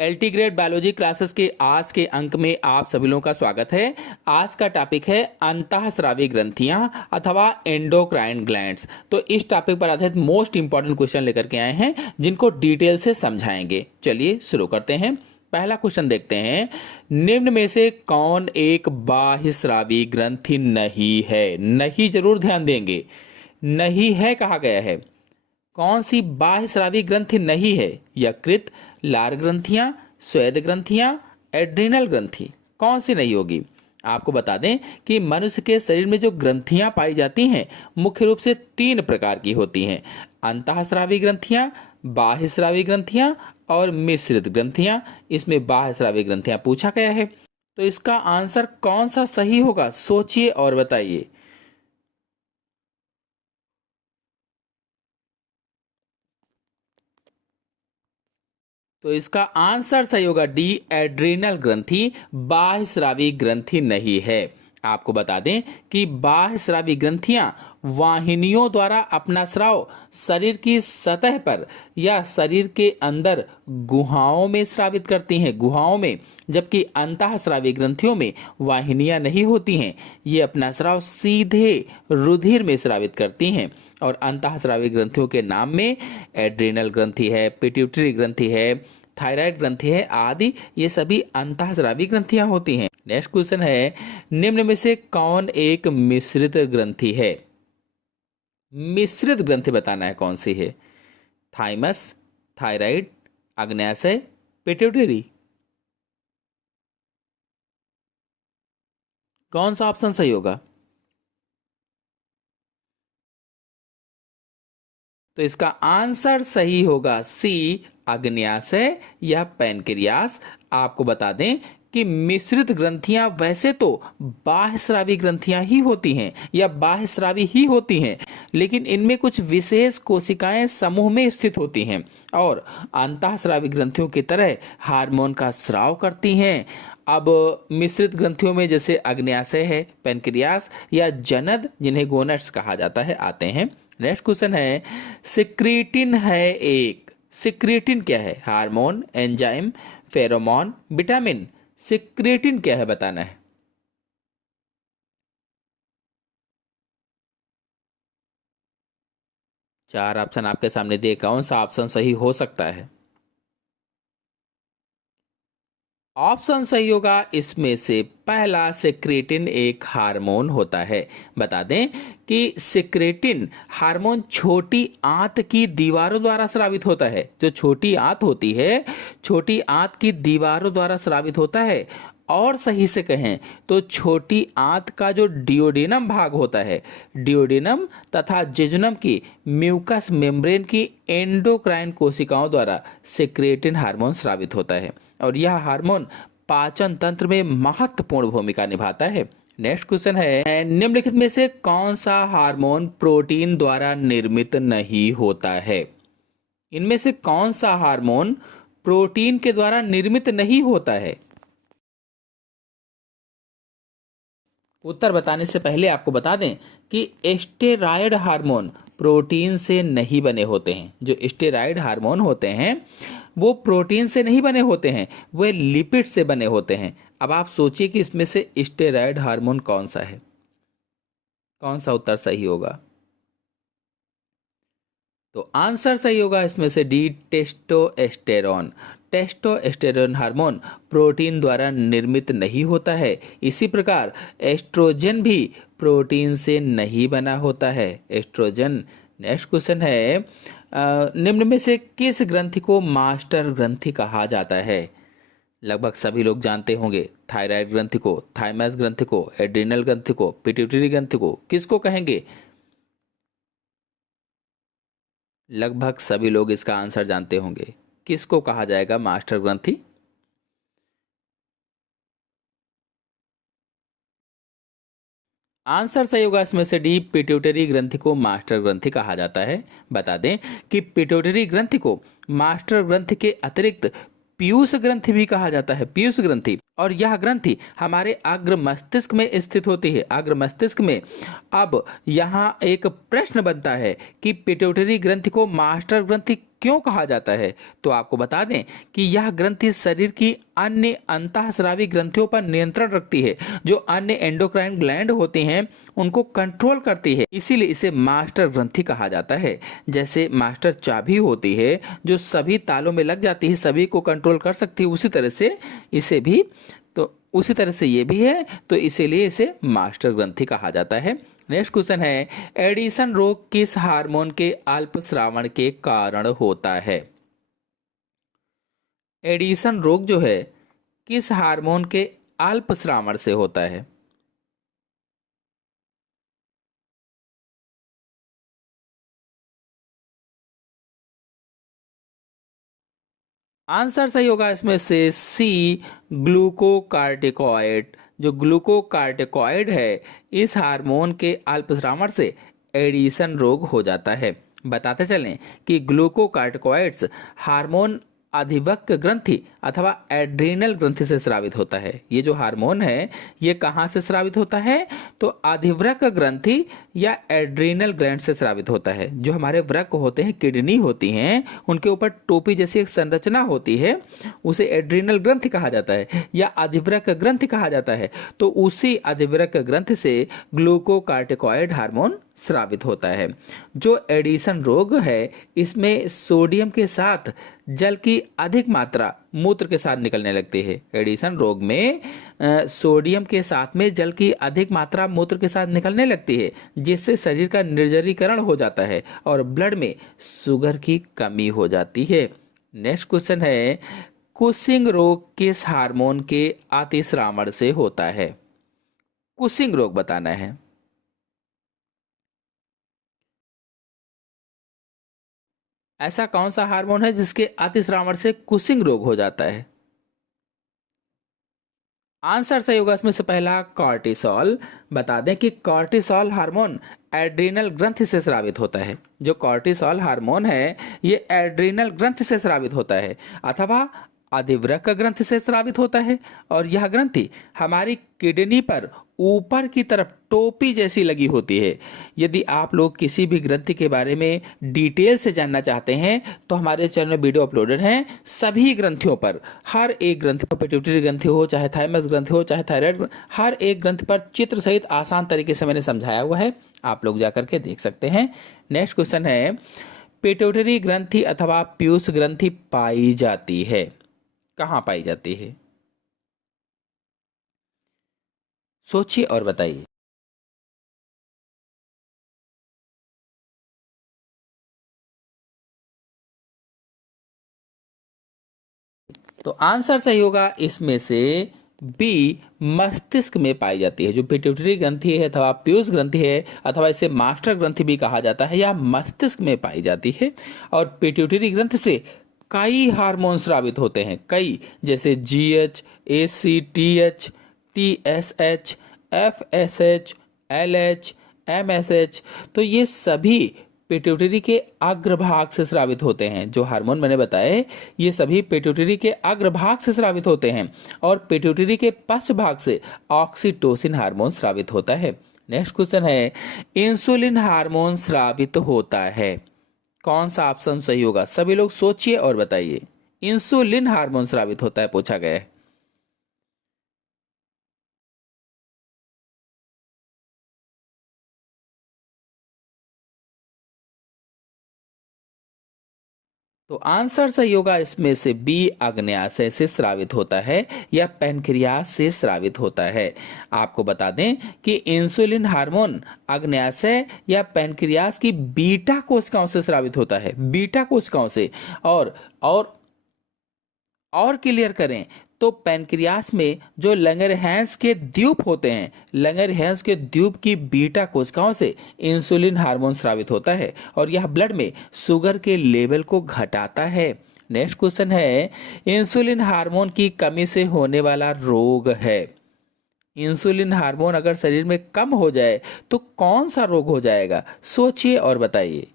LT grade biology classes के आज के अंक में आप सभी लोगों का स्वागत है। आज का टॉपिक है अंतःस्रावी ग्रंथियां अथवा एंडोक्राइन ग्लैंड्स। तो इस टॉपिक पर आधारित मोस्ट इंपॉर्टेंट क्वेश्चन लेकर के आए हैं जिनको डिटेल से समझाएंगे। चलिए शुरू करते हैं। पहला क्वेश्चन देखते हैं, निम्न में से कौन एक बाह्यस्रावी ग्रंथि नहीं है? नहीं जरूर ध्यान देंगे, नहीं है कहा गया है। कौन सी बाह्यस्रावी ग्रंथि नहीं है? यकृत, लार ग्रंथियां, स्वेद ग्रंथियां, एड्रिनल ग्रंथि, कौन सी नहीं होगी? आपको बता दें कि मनुष्य के शरीर में जो ग्रंथियां पाई जाती हैं मुख्य रूप से 3 प्रकार की होती हैं: अंतःस्रावी ग्रंथियां, बाह्यस्रावी ग्रंथियां और मिश्रित ग्रंथियां। इसमें बाह्यस्रावी ग्रंथियां पूछा गया है, तो इसका आंसर कौन सा सही होगा? सोचिए और बताइए। तो इसका आंसर सही होगा डी, एड्रिनल ग्रंथि बाह्यस्रावी ग्रंथि नहीं है। आपको बता दें कि बाह्यस्रावी ग्रंथियां वाहिनियों द्वारा अपना स्राव शरीर की सतह पर या शरीर के अंदर गुहाओं में स्रावित करती हैं, गुहाओं में। जबकि अंतःस्रावी ग्रंथियों में वाहिनियां नहीं होती हैं, ये अपना स्राव सीधे रुधिर में स्रावित करती हैं। और अंतःस्रावी ग्रंथियों के नाम में एड्रिनल ग्रंथि है, पिट्यूटरी ग्रंथि है, थायराइड ग्रंथि है आदि, ये सभी अंतःस्रावी ग्रंथियां होती हैं। नेक्स्ट क्वेश्चन है, निम्न में से कौन एक मिश्रित ग्रंथि है? मिश्रित ग्रंथि बताना है कौन सी है। थाइमस, थायराइड, अग्न्याशय, पिट्यूटरी, कौन सा ऑप्शन सही होगा? तो इसका आंसर सही होगा सी, अग्न्याशय या पैनक्रियास। आपको बता दें कि मिश्रित ग्रंथियां वैसे तो बाह्यस्रावी ग्रंथियां ही होती हैं या बाह्यस्रावी ही होती हैं, लेकिन इनमें कुछ विशेष कोशिकाएं समूह में स्थित होती हैं और अंतःस्रावी ग्रंथियों की तरह हार्मोन का स्राव करती हैं। अब मिश्रित ग्रंथियों में जैसे अग्न्याशय है, पैनक्रियास या जनद जिन्हें गोनड्स कहा जाता है आते हैं। नेक्स्ट क्वेश्चन है, सिक्रीटिन है एक, सिक्रीटिन क्या है? Hormone, enzyme, pheromone, vitamin, secretin क्या है बताना है। चार ऑप्शन आपके सामने दिए, कौन सा ऑप्शन सही हो सकता है? ऑप्शन सही होगा इसमें से पहला, सिक्रेटिन एक हार्मोन होता है। बता दें कि सिक्रेटिन हार्मोन छोटी आंत की दीवारों द्वारा स्रावित होता है। जो छोटी आंत होती है, छोटी आंत की दीवारों द्वारा स्रावित होता है। और सही से कहें तो छोटी आंत का जो डिओडेनम भाग होता है, डिओडेनम तथा जेजुनम की म्यूकस मेम्ब्रेन की एंडोक्राइन कोशिकाओं द्वारा सिक्रेटिन हार्मोन स्रावित होता है और यह हार्मोन पाचन तंत्र में महत्वपूर्ण भूमिका निभाता है। नेक्स्ट क्वेश्चन है, निम्नलिखित में से कौन सा हार्मोन प्रोटीन द्वारा निर्मित नहीं होता है? इनमें से कौन सा हार्मोन प्रोटीन के द्वारा निर्मित नहीं होता है? उत्तर बताने से पहले आपको बता दें कि स्टेरॉयड हार्मोन प्रोटीन से नहीं बने होते हैं। जो स्टेरॉयड हार्मोन होते हैं वो प्रोटीन से नहीं बने होते हैं, वे लिपिड से बने होते हैं। अब आप सोचिए कि इसमें से स्टेरॉयड हार्मोन कौन सा है, कौन सा उत्तर सही होगा? तो आंसर सही होगा इसमें से D, testosterone. Testosterone hormone protein द्वारा निर्मित नहीं होता है। इसी प्रकार एस्ट्रोजन भी प्रोटीन से नहीं बना होता है, एस्ट्रोजन। नेक्स्ट क्वेश्चन है, निम्न में से किस ग्रंथि को मास्टर ग्रंथि कहा जाता है? लगभग सभी लोग जानते होंगे। थायराइड ग्रंथि को, थाइमस ग्रंथि को, एड्रिनल ग्रंथि को, पिट्यूटरी ग्रंथि को, किसको कहेंगे? लगभग सभी लोग इसका आंसर जानते होंगे। किसको कहा जाएगा मास्टर ग्रंथि? आंसर सही होगा इसमें से डी, पिट्यूटरी ग्रंथि को मास्टर ग्रंथि कहा जाता है। बता दें कि पिट्यूटरी ग्रंथि को मास्टर ग्रंथि के अतिरिक्त पीयूष ग्रंथि भी कहा जाता है, पीयूष ग्रंथि। और यह ग्रंथि हमारे अग्र मस्तिष्क में स्थित होती है, अग्र मस्तिष्क में। अब यहाँ एक प्रश्न बनता है कि पिट्यूटरी ग्रंथि को मास्टर ग्रंथि क्यों कहा जाता है? तो आपको बता दें कि यह ग्रंथि शरीर की अन्य अंतःस्रावी ग्रंथियों पर नियंत्रण रखती है, जो अन्य एंडोक्राइन ग्लैंड होती हैं उनको कंट्रोल करती है, इसीलिए इसे मास्टर ग्रंथि कहा जाता है। जैसे मास्टर चाबी होती है जो सभी तालों में लग जाती है, सभी को कंट्रोल कर सकती है, उसी तरह से इसे भी, तो उसी तरह से ये भी है, तो इसीलिए इसे मास्टर ग्रंथि कहा जाता है। नेक्स्ट क्वेश्चन है, एडिशन रोग किस हार्मोन के अल्पस्रावन के कारण होता है? एडिशन रोग जो है किस हार्मोन के अल्पस्रावन से होता है? आंसर सही होगा इसमें से सी, ग्लूकोकार्टिकॉइड। जो ग्लूकोकार्टिकॉइड है, इस हार्मोन के अल्पस्रावन से एडिशन रोग हो जाता है। बताते चलें कि ग्लूकोकार्टिकॉइड्स हार्मोन अधिवक्र ग्रंथि अथवा एड्रीनल ग्रंथि से स्रावित होता है। ये जो हार्मोन है ये कहाँ से स्रावित होता है? तो अधिवृक्क ग्रंथि या एड्रीनल ग्लैंड से स्रावित होता है। जो हमारे वृक्क होते हैं, किडनी होती हैं, उनके ऊपर टोपी जैसी एक संरचना होती है, उसे एड्रीनल ग्रंथि कहा जाता है या अधिवृक्क ग्रंथि कहा जाता है। तो उसी अधिवृक्क ग्रंथि से ग्लूकोकार्टिकॉइड हार्मोन स्रावित होता है। जो एडिशन रोग है इसमें सोडियम के साथ जल की अधिक मात्रा मूत्र के साथ निकलने लगती है। एडिशन रोग में सोडियम के साथ में जल की अधिक मात्रा मूत्र के साथ निकलने लगती है, जिससे शरीर का निर्जलीकरण हो जाता है और ब्लड में शुगर की कमी हो जाती है। नेक्स्ट क्वेश्चन है, कुशिंग रोग किस हार्मोन के अतिस्रावण से होता है? कुशिंग रोग बताना है। ऐसा कौन सा हार्मोन है जिसके अतिस्रावण से कुशिंग रोग हो जाता है? आंसर सही होगा इसमें से पहला कॉर्टिसोल। बता दें कि कॉर्टिसोल हार्मोन एड्रीनल ग्रंथि से स्रावित होता है। जो कॉर्टिसोल हार्मोन है ये एड्रीनल ग्रंथि से स्रावित होता है अथवा अधिवृक्क ग्रंथि से स्रावित होता है, और यह ग्रंथि हमारी किडनी पर ऊपर की तरफ टोपी जैसी लगी होती है। यदि आप लोग किसी भी ग्रंथि के बारे में डिटेल से जानना चाहते हैं तो हमारे चैनल में वीडियो अपलोडेड हैं सभी ग्रंथियों पर। हर एक ग्रंथि पर, पिट्यूटरी ग्रंथि हो चाहे थाइमस ग्रंथि हो चाहे थायराइड, हर एक ग्रंथि पर चित्र सहित आसान तरीके से मैंने समझाया हुआ है, आप लोग जाकर के देख सकते हैं। नेक्स्ट क्वेश्चन है, पिट्यूटरी ग्रंथि अथवा पीयूष ग्रंथि पाई जाती है, कहाँ पाई जाती है? सोचिए और बताइए। तो आंसर सही होगा इसमें से बी, मस्तिष्क में पाई जाती है। जो पिट्यूटरी ग्रंथि है अथवा पीयूष ग्रंथि है अथवा इसे मास्टर ग्रंथि भी कहा जाता है, यह मस्तिष्क में पाई जाती है। और पिट्यूटरी ग्रंथि से कई हार्मोन स्रावित होते हैं, कई, जैसे GH, ACTH, TSH, FSH, LH, MSH. तो ये सभी पिट्यूटरी के अग्रभाग से स्रावित होते हैं। जो हार्मोन मैंने बताए ये सभी पिट्यूटरी के अग्रभाग से स्रावित होते हैं, और पिट्यूटरी के पश्च भाग से ऑक्सीटोसिन हार्मोन स्रावित होता है। नेक्स्ट क्वेश्चन है, इंसुलिन हार्मोन स्रावित होता है, कौन सा ऑप्शन सही होगा? सभी लोग सोचिए और बताइए। इंसुलिन हार्मोन स्रावित होता है पूछा गया है। तो आंसर सही होगा इसमें से बी, अग्न्याशय से स्रावित होता है या पैनक्रियास से स्रावित होता है। आपको बता दें कि इंसुलिन हार्मोन अग्न्याशय या पैनक्रियास की बीटा कोशिकाओं से स्रावित होता है, बीटा कोशिकाओं से। और और क्लियर करें तो पैनक्रियास में जो लंगरहैंस के द्वीप होते हैं, लंगरहैंस के द्वीप की बीटा कोशिकाओं से इंसुलिन हार्मोन स्रावित होता है, और यह ब्लड में शुगर के लेवल को घटाता है। नेक्स्ट क्वेश्चन है, इंसुलिन हार्मोन की कमी से होने वाला रोग है। इंसुलिन हार्मोन अगर शरीर में कम हो जाए तो कौन सा रोग हो जाएगा? सोचिए और बताइए।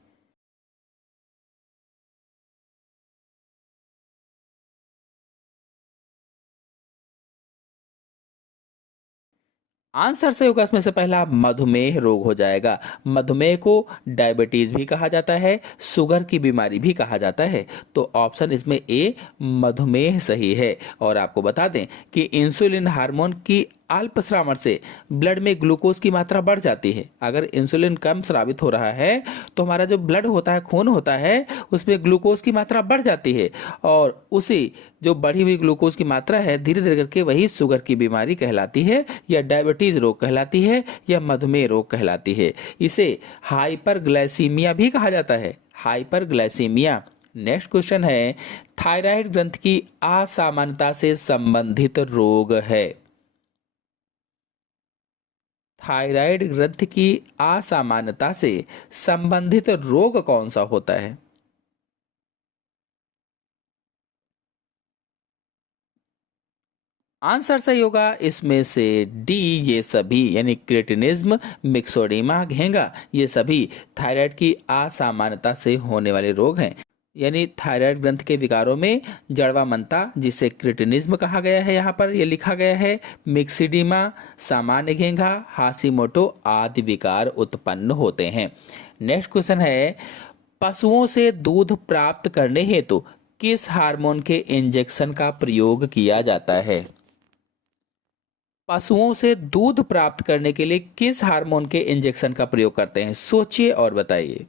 आंसर सही होगा इसमें से पहला, मधुमेह रोग हो जाएगा। मधुमेह को डायबिटीज भी कहा जाता है, शुगर की बीमारी भी कहा जाता है। तो ऑप्शन इसमें ए मधुमेह सही है। और आपको बता दें कि इंसुलिन हार्मोन की अल्प श्रावण से ब्लड में ग्लूकोज की मात्रा बढ़ जाती है। अगर इंसुलिन कम स्रावित हो रहा है तो हमारा जो ब्लड होता है, खून होता है, उसमें ग्लूकोज की मात्रा बढ़ जाती है, और उसी जो बढ़ी हुई ग्लूकोज की मात्रा है धीरे धीरे करके वही शुगर की बीमारी कहलाती है, या डायबिटीज रोग कहलाती है, या मधुमेह रोग कहलाती है। इसे हाइपरग्लाइसीमिया भी कहा जाता है, हाइपरग्लाइसीमिया। नेक्स्ट क्वेश्चन है, थायराइड ग्रंथि की असामान्यता से संबंधित रोग है। थायराइड ग्रंथि की असामान्यता से संबंधित रोग कौन सा होता है? आंसर सही होगा इसमें से डी, ये सभी, यानी क्रेटिनिज्म, मिक्सोडेमा, घेंगा, ये सभी थायराइड की असामान्यता से होने वाले रोग हैं। यानी थायराइड ग्रंथ के विकारों में जड़वा मनता, जिसे क्रिटिनिज्म कहा गया है, यहाँ पर ये लिखा गया है, मिक्सिडीमा, सामान्य घेंघा, हाशिमोटो आदि विकार उत्पन्न होते हैं। नेक्स्ट क्वेश्चन है, पशुओं से दूध प्राप्त करने हेतु किस हार्मोन के इंजेक्शन का प्रयोग किया जाता है? पशुओं से दूध प्राप्त करने के लिए किस हार्मोन के इंजेक्शन का प्रयोग करते हैं? सोचिए और बताइए।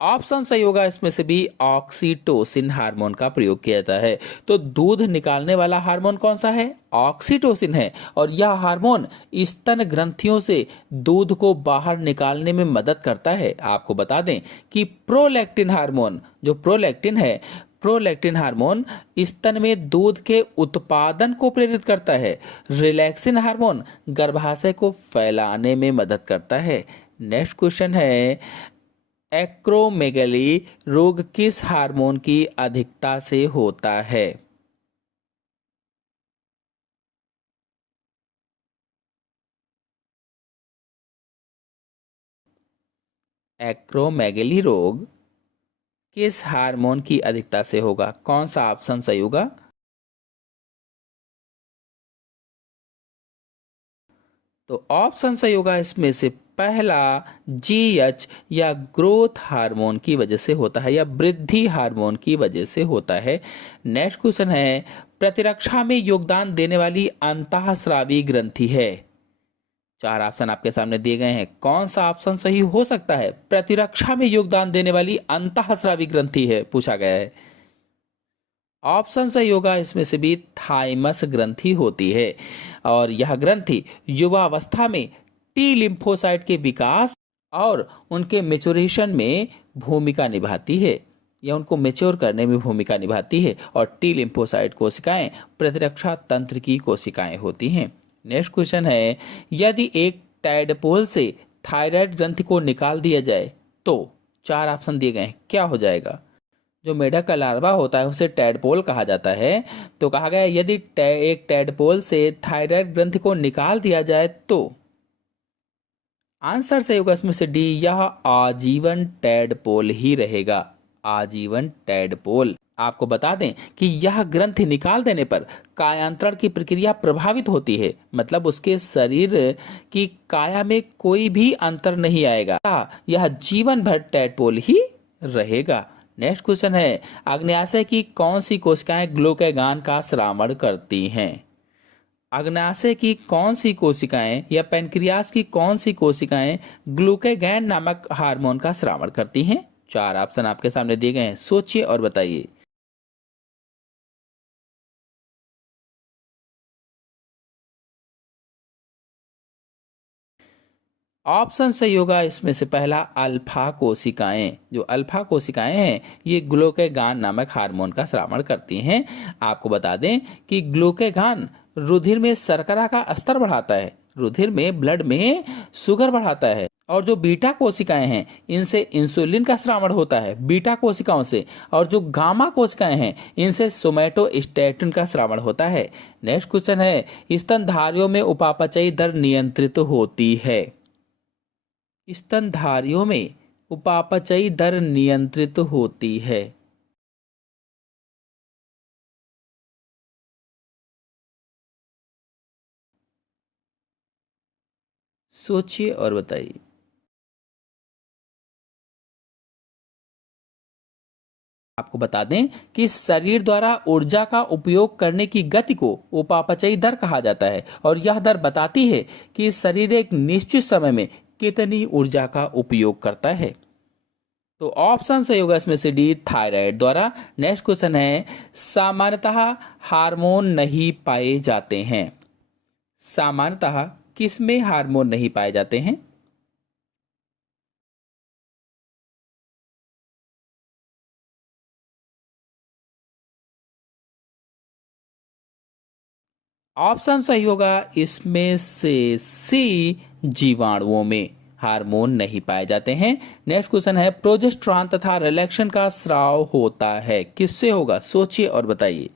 ऑप्शन सही होगा इसमें से भी, ऑक्सीटोसिन हार्मोन का प्रयोग किया जाता है। तो दूध निकालने वाला हार्मोन कौन सा है? ऑक्सीटोसिन है। और यह हार्मोन स्तन ग्रंथियों से दूध को बाहर निकालने में मदद करता है। आपको बता दें कि प्रोलैक्टिन हार्मोन, जो प्रोलैक्टिन है, प्रोलैक्टिन हार्मोन स्तन में दूध के उत्पादन को प्रेरित करता है। रिलैक्सिन हार्मोन गर्भाशय को फैलाने में मदद करता है। नेक्स्ट क्वेश्चन है, एक्रोमेगली रोग किस हार्मोन की अधिकता से होता है? एक्रोमेगली रोग किस हार्मोन की अधिकता से होगा? कौन सा ऑप्शन सही होगा? तो ऑप्शन सही होगा इसमें से पहला, जीएच, या ग्रोथ हार्मोन की वजह से होता है, या वृद्धि हार्मोन की वजह से होता है। नेक्स्ट क्वेश्चन है, प्रतिरक्षा में योगदान देने वाली अंतःस्रावी ग्रंथि है। चार ऑप्शन आपके सामने दिए गए हैं, कौन सा ऑप्शन सही हो सकता है? प्रतिरक्षा में योगदान देने वाली अंतःस्रावी ग्रंथि है, पूछा गया है। ऑप्शन सही होगा इसमें से भी, थाइमस ग्रंथि होती है। और यह ग्रंथि युवावस्था में टी लिम्फोसाइट के विकास और उनके मेचुरेशन में भूमिका निभाती है, या उनको मेच्योर करने में भूमिका निभाती है। और टी लिम्फोसाइट कोशिकाएं प्रतिरक्षा तंत्र की कोशिकाएं होती हैं। नेक्स्ट क्वेश्चन है, यदि एक टैडपोल से थायराइड ग्रंथि को निकाल दिया जाए तो, चार ऑप्शन दिए गए हैं, क्या हो जाएगा? जो मेढक का लार्वा होता है उसे टैडपोल कहा जाता है। तो कहा गया यदि एक टैडपोल से थायराइड ग्रंथि को निकाल दिया जाए तो, आंसर सही होगा इसमें से डी, यह आजीवन टैडपोल ही रहेगा, आजीवन टैडपोल। आपको बता दें कि यह ग्रंथि निकाल देने पर कायांतरण की प्रक्रिया प्रभावित होती है, मतलब उसके शरीर की काया में कोई भी अंतर नहीं आएगा, यह जीवन भर टैडपोल ही रहेगा। नेक्स्ट क्वेश्चन है, अग्न्याशय की कौन सी कोशिकाएं ग्लूकागॉन का श्रावण करती हैं? अग्न्याशय की कौन सी कोशिकाएं या पैनक्रियास की कौन सी कोशिकाएं ग्लूकागॉन नामक हार्मोन का श्रावण करती हैं? चार ऑप्शन आपके सामने दिए गए हैं, सोचिए और बताइए। ऑप्शन सही होगा इसमें से पहला, अल्फा कोशिकाएं। जो अल्फा कोशिकाएं हैं ये ग्लूकागॉन नामक हार्मोन का श्रावण करती हैं। आपको बता दें कि ग्लूकागॉन रुधिर में शर्करा का स्तर बढ़ाता है, रुधिर में, ब्लड में शुगर बढ़ाता है। और जो बीटा कोशिकाएं हैं इनसे इंसुलिन का श्रावण होता है, बीटा कोशिकाओं से। और जो गामा कोशिकाएं हैं इनसे सोमैटोस्टैटिन का श्रावण होता है। नेक्स्ट क्वेश्चन है, स्तनधारियों में उपापचयी दर नियंत्रित होती है। स्तनधारियों में उपापचयी दर नियंत्रित होती है। सोचिए और बताइए। आपको बता दें कि शरीर द्वारा ऊर्जा का उपयोग करने की गति को उपापचयी दर कहा जाता है और यह दर बताती है कि शरीर एक निश्चित समय में कितनी ऊर्जा का उपयोग करता है। तो ऑप्शन सही होगा इसमें से डी, थायराइड द्वारा। नेक्स्ट क्वेश्चन है, सामान्यतः हार्मोन नहीं पाए जाते हैं। सामान्यतः किसमें हार्मोन नहीं पाए जाते हैं? ऑप्शन सही होगा इसमें से सी, जीवाणुओं में हार्मोन नहीं पाए जाते हैं। नेक्स्ट क्वेश्चन है, प्रोजेस्टेरॉन तथा रिलैक्सेशन का स्राव होता है, किससे होगा? सोचिए और बताइए।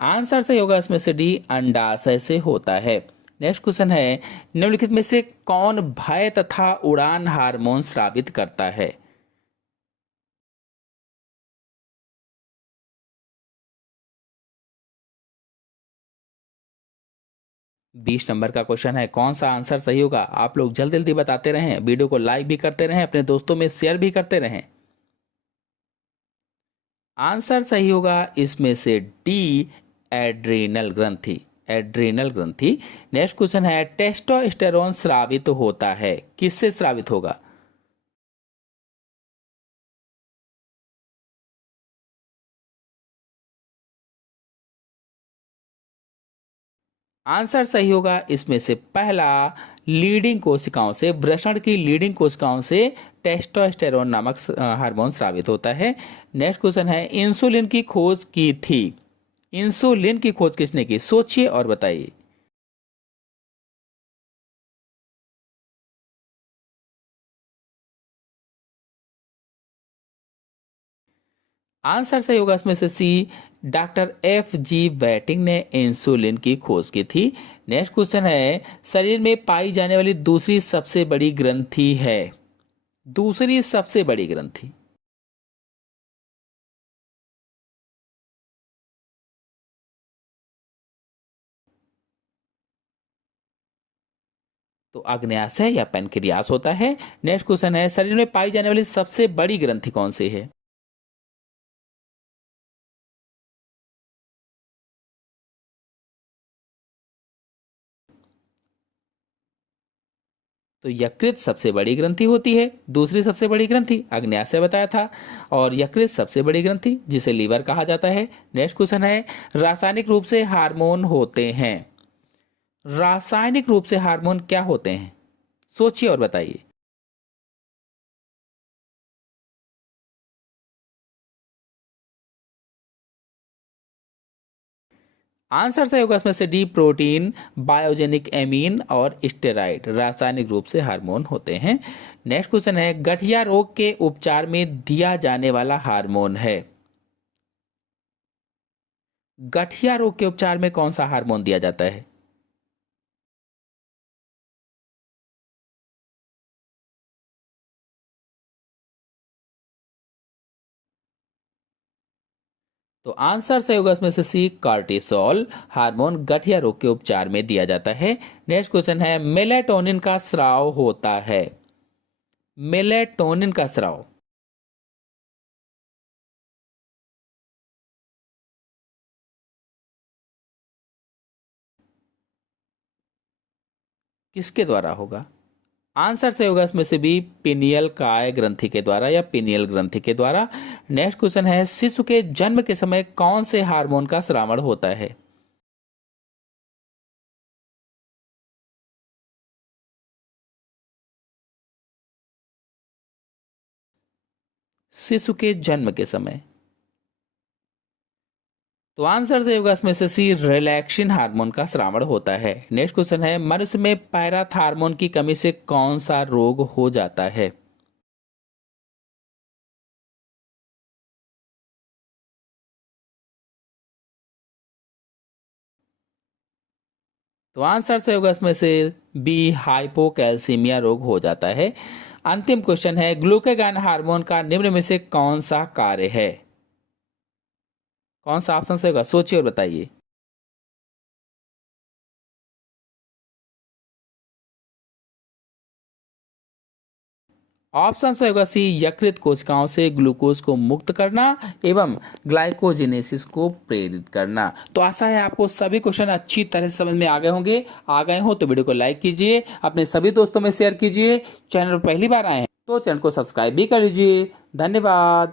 आंसर सही होगा इसमें से डी, अंडाशय से होता है। नेक्स्ट क्वेश्चन है, निम्नलिखित में से कौन भय तथा उड़ान हार्मोन स्रावित करता है? 20 नंबर का क्वेश्चन है, कौन सा आंसर सही होगा? आप लोग जल्दी जल्दी बताते रहें, वीडियो को लाइक भी करते रहें, अपने दोस्तों में शेयर भी करते रहें। आंसर सही होगा इसमें से डी, एड्रीनल ग्रंथि। एड्रीनल ग्रंथि। नेक्स्ट क्वेश्चन है, टेस्टोस्टेरोन स्रावित होता है, किससे स्रावित होगा? आंसर सही होगा इसमें से पहला, लीडिंग कोशिकाओं से, वृषण की लीडिंग कोशिकाओं से टेस्टोस्टेरोन नामक हार्मोन स्रावित होता है। नेक्स्ट क्वेश्चन है, इंसुलिन की खोज की थी। इंसुलिन की खोज किसने की? सोचिए और बताइए। आंसर सही होगा इसमें से सी, डॉक्टर F.G. बैटिंग ने इंसुलिन की खोज की थी। नेक्स्ट क्वेश्चन है, शरीर में पाई जाने वाली दूसरी सबसे बड़ी ग्रंथि है। दूसरी सबसे बड़ी ग्रंथि। तो अग्न्याशय या पैनक्रियास होता है। नेक्स्ट क्वेश्चन है, शरीर में पाई जाने वाली सबसे बड़ी ग्रंथि कौन सी है? तो यकृत सबसे बड़ी ग्रंथि होती है। दूसरी सबसे बड़ी ग्रंथि अग्न्याशय बताया था, और यकृत सबसे बड़ी ग्रंथि जिसे लीवर कहा जाता है। नेक्स्ट क्वेश्चन है, रासायनिक रूप से हार्मोन होते हैं। रासायनिक रूप से हार्मोन क्या होते हैं? सोचिए और बताइए। आंसर सही होगा इसमें से डी, प्रोटीन, बायोजेनिक एमीन और स्टेरॉइड रासायनिक रूप से हार्मोन होते हैं। नेक्स्ट क्वेश्चन है, गठिया रोग के उपचार में दिया जाने वाला हार्मोन है। गठिया रोग के उपचार में कौन सा हार्मोन दिया जाता है? तो आंसर सही होगा इसमें से सी, कार्टिसोल हार्मोन गठिया रोग के उपचार में दिया जाता है। नेक्स्ट क्वेश्चन है, मेलेटोनिन का स्राव होता है। मेलेटोनिन का स्राव किसके द्वारा होगा? आंसर सही होगा इसमें से बी, पिनियल काय ग्रंथि के द्वारा या पिनियल ग्रंथि के द्वारा। नेक्स्ट क्वेश्चन है, शिशु के जन्म के समय कौन से हार्मोन का स्रावण होता है? शिशु के जन्म के समय। तो आंसर सही होगा इसमें से सी, रिलैक्सिन हार्मोन का स्रावण होता है। नेक्स्ट क्वेश्चन है, मनुष्य में पैराथार्मोन की कमी से कौन सा रोग हो जाता है? तो आंसर से होगा इसमें से बी, हाइपोकैल्सीमिया रोग हो जाता है। अंतिम क्वेश्चन है, ग्लूकागॉन हार्मोन का निम्न में से कौन सा कार्य है? कौन सा ऑप्शन से होगा, सोचिए और बताइए। ऑप्शन से होगा सी, यकृत कोशिकाओं से ग्लूकोज को मुक्त करना एवं ग्लाइकोजेनेसिस को प्रेरित करना। तो आशा है आपको सभी क्वेश्चन अच्छी तरह से समझ में आ गए होंगे। आ गए हो तो वीडियो को लाइक कीजिए, अपने सभी दोस्तों में शेयर कीजिए। चैनल पर पहली बार आए हैं तो चैनल को सब्सक्राइब भी कर लीजिए। धन्यवाद।